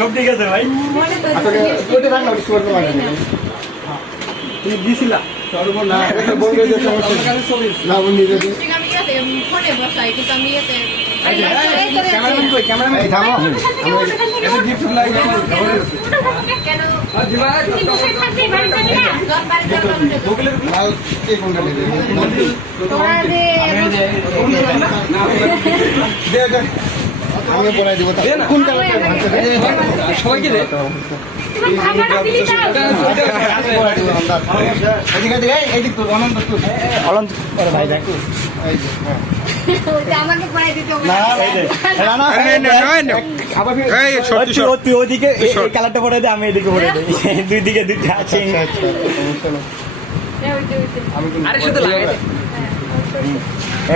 সব ঠিক আছে ভাই। তুমি দিছিলা আমি বলাই দিব কোন সবাইকে দে ওদিকে কালারটা পরে দেয়, আমি এদিকে পরে দিই, দুই দিকে দুইটা আছে।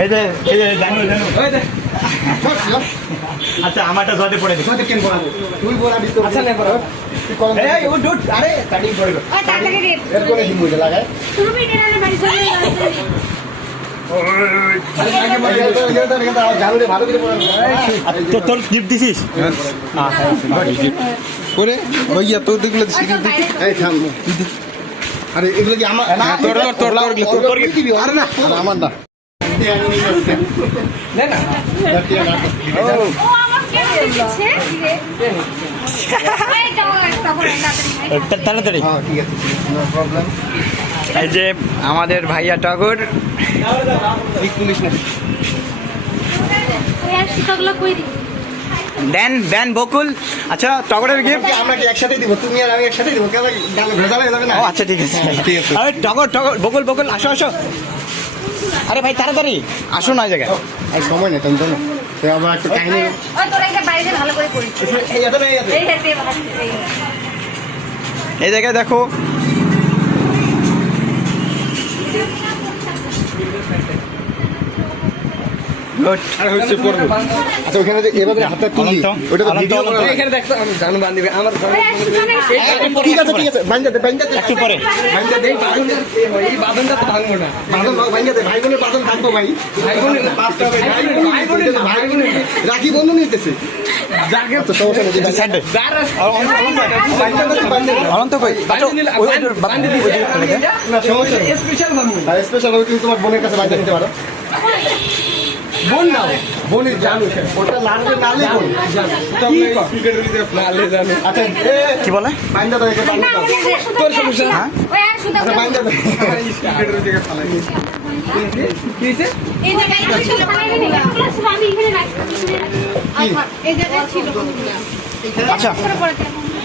এই যে জানো জানো আচ্ছা আমারটা জলে পড়ে দিই। তুই বলা দিত আচ্ছা না করো এই ও ডুট আরে তাড়ি পড়বে ও তাড়াতাড়ি রে এর কোনে কি মুজে লাগায় তুমি এটারে বাড়ি চলে যাও তোর গিফট দিছিস করে ভাইয়া তোর দেখলে এই থাম আরে এগুলো কি আমার না তোর দিবি আরে না আমার না না না ও আমার কেন দিচ্ছে এই তাড়াতাড়ি। হ্যাঁ ঠিক আছে নো প্রবলেম। এই যে আমাদের ভাইয়া টগর পুলিশ না ওই আর সুতাগুলো কই দি দেন বকুল। আচ্ছা টগরের গিফট আমরা কি একসাথে দিব তুমি আর আমি একসাথে দিব কেন ভেজাল হয়ে যাবে না? ও আচ্ছা ঠিক আছে ঠিক আছে। আরে টগর বকুল আসো। আরে ভাই তাড়াতাড়ি আসো না এই জায়গায়। আর সময় নেই তুমি জানো তো আমার একটা কাহিনী ওই তোরা এটা বাইরে ভালো করে করিস এই এত নেই আছে এই হেতে ভালো এই জায়গায় দেখো আর হচ্ছে পড়বো। আচ্ছা ওখানে যে এভাবে হাতটা তুলি ওটা তো ভিডিও করা এখানে দেখছো আমি জানো বান্ধবী আমার ঠিক আছে বাইন্দা দে একটু পরে বান্ধা দেই বাঁধন এই বাঁধনটা তো ভাঙবো না বাদন বাইন্দা দে ভাই বোনের বাদন থাকবো ভাই ভাই বোনের পাঁচটা ভাই বোনের রাখি বন্ধু নিতেছে জাগে তো সমস্যা নেই সাইডে যারা অনন্ত কই আচ্ছা না সমস্যা নেই স্পেশাল ভাঙবো আর স্পেশাল হবে তুমি তোমার বোনের কাছে বাইন্দা দিতে পারো বোন না বোনের জানো ওটা লালবে নালে বোন নালে জানো আচ্ছা কি বলে বাইন্দা তো একে বাইন্দা দাও তোর সমস্যা হ্যাঁ ওই আর সুতাগুলো বাইন্দা দাও কি হইছে এই জায়গায় ছিল বাইরে নিবা আমি এখানে রাখছি এই জায়গায় ছিল আচ্ছা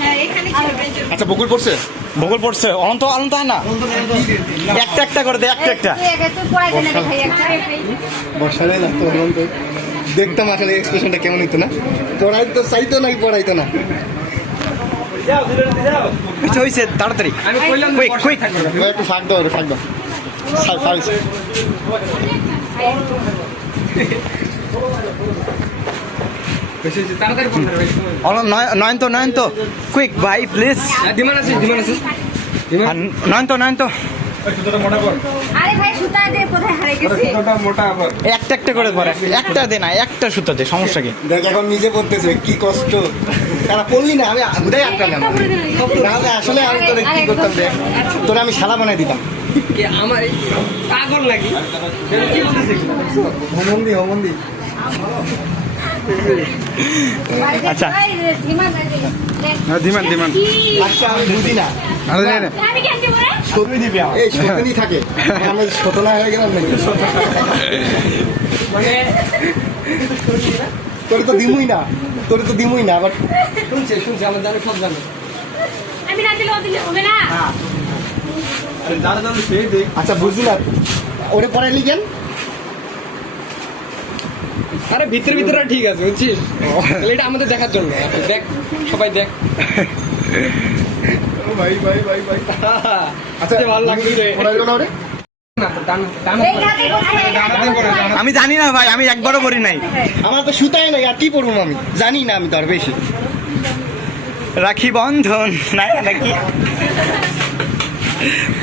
হ্যাঁ এখানে ছিল বেঞ্চের আচ্ছা বকুল পড়ছে বকুল পড়ছে অনন্ত হয় না একটা করে দে একটা তুই আগে তুই পড়াই দে না ভাই একটা বর্ষালে লাগতো তো দেখতাম আসলে এক্সপ্রেশনটা কেমন হইতো না তোরাই তো চাইতো নাই পড়াইতো না আচ্ছা হইছে তাড়াতাড়ি আমি কইলাম কুইক এবার একটু ফাঁক দাও ফাঁক দাও ফাইজ বেশি তাড়াতাড়ি ফোন ধরে নয়ন তো কুইক ভাই প্লিজ দিমান আছে নয়ন তো আরে ভাই সুতা দে কোথায় হারিয়ে গেছে মোটা আবার একটা করে ধরে একটা দে না একটা সুতো দে সমস্যা কি দেখ এখন নিজে পড়তেছে কি কষ্ট তারা পড়লি না আমি হুদাই আটকালাম নাহলে আসলে আমি তোরে কি করতাম দেখ তোরে আমি শালা বানাই দিতাম কি আমার পাগল লাগি কি বলতেছিস হোমন্দি আচ্ছা ধিমান আচ্ছা আমি বুঝি না আমি কেন দিব রে ছবি দিবি এই সতনি থাকে আমি সতনা হয়ে গেলাম নাকি মানে তোরে তো দিমুই না আবার শুনছে আমার জানো সব জানো আমি না দিলে ও দিলে হবে না আচ্ছা বুঝলি না ওরে পড়াইলি কেন আরে ভিতরে ঠিক আছে বুঝছিস তাহলে এটা আমাদের দেখার জন্য দেখ সবাই দেখ ভাই আচ্ছা ভালো লাগছে রে পড়াইলো না ওরে এই গাতে কোথায় আমি জানি না ভাই আমি একবারও করি নাই আমার তো সুতাই নাই আর কি পড়বো আমি জানি না আমি তো আর বেশি রাখি বন্ধন নাই নাকি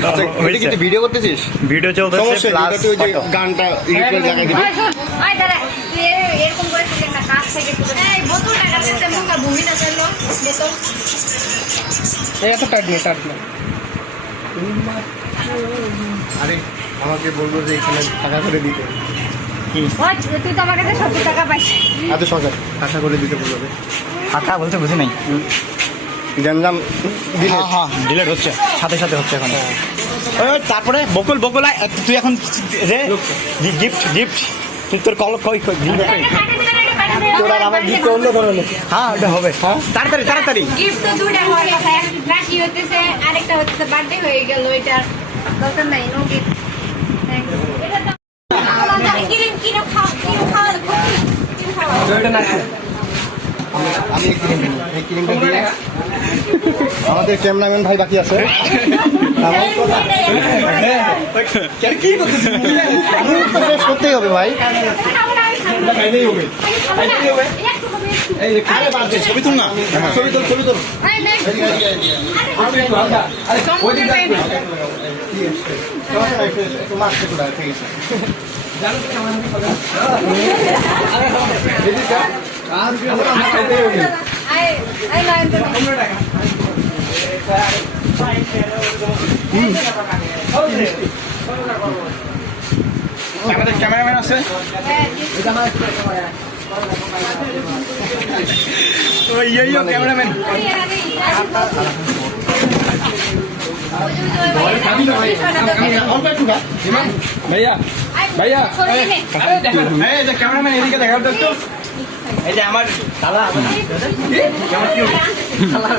আচ্ছা, এটা কি তুই ভিডিও করতেছিস ভিডিও চলতেছে সমস্যা নেই, প্লাস এটা তুই ওই যে গানটা এডিট করে জায়গায় দিবি ওই দাঁড়া, তুই এরকম করে তুলে না, কাছ থেকে তুলে। এই বোতল টাকা দিতে মুখা ভূমিটা চললো বোতল। এই এত টাইট নেই আরে আমাকে বলবো যে এখানে টাকা করে দিতে ওই, তুই তো আমার কাছে 70 টাকা পাইছিস। এত সকাল টাকা করে দিতে বলবে ফাঁকা বলতে বুঝি নাই। গ্যাঞ্জাম দিলে হ্যাঁ হ্যাঁ ডিলেট হচ্ছে, সাথে সাথে হচ্ছে এখন। ওই ওই, তারপরে বকুল বকুল আয়, তুই এখন রে গিফট গিফট তুই তোর কল কই কই গিফট কই। তোর আর আমার দিতে অন্য ধরনের হ্যাঁ ওটা হবে, হ্যাঁ তাড়াতাড়ি তাড়াতাড়ি। গিফট তো দুইটা হওয়ার কথা, রাখি হইতেছে, আরেকটা হচ্ছে বার্থডে হয়ে গেল, এটা দরকার নাই, নো গিফট। এটা তো কিনো খাওয়া আমি এই ক্রিমটা দিয়ে আমাদের ক্যামেরাম্যান ভাই বাকি আছে আমার কথা কি করতেছিস? তো শেষ করতেই হবে ভাই আরে বাদ দে, ছবি তুল না ছবি তুল ছবি তুল একটু মাস্ক একটু রাখ, ঠিক আছে আমাদের ক্যামেরাম্যান আছে। ওই ইয়ো ক্যামেরাম্যান। অল্প একটু খা। ভাইয়া ভাইয়া এই যে ক্যামেরাম্যান এদিকে দেখাও তো একটু। এই যে আমার শালা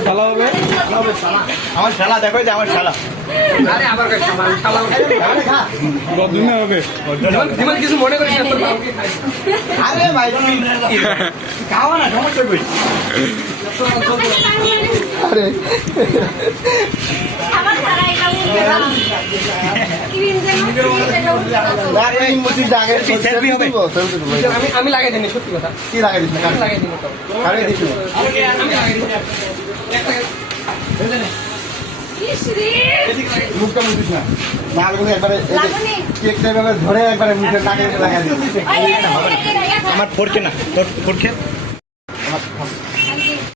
ভালো হবে আমার শালা দেখো, এই যে আমার শালা। আরে আবার শালা আরে খা। বদনা হবে জীবন কিছু মনে করিস না তোর বাবুকে খাই আরে ভাই তুমি খাওয়া না, সমস্যা কই। আরে আমার সারা এটা ক্রিম এই মুসির আগে Selfie হবে। আমি লাগাই দিই সত্যি কথা কি লাগাই দিস না আমি লাগাই দিই তো কারে দিস না আমি লাগাই দিই মুখটা মুছিস না না বলে একবারে লাগুনি। কেকটা এভাবে ধরে একবারে মুখে নাকে লাগাই দিস আমার ফোরকে না, তোর ফোরকে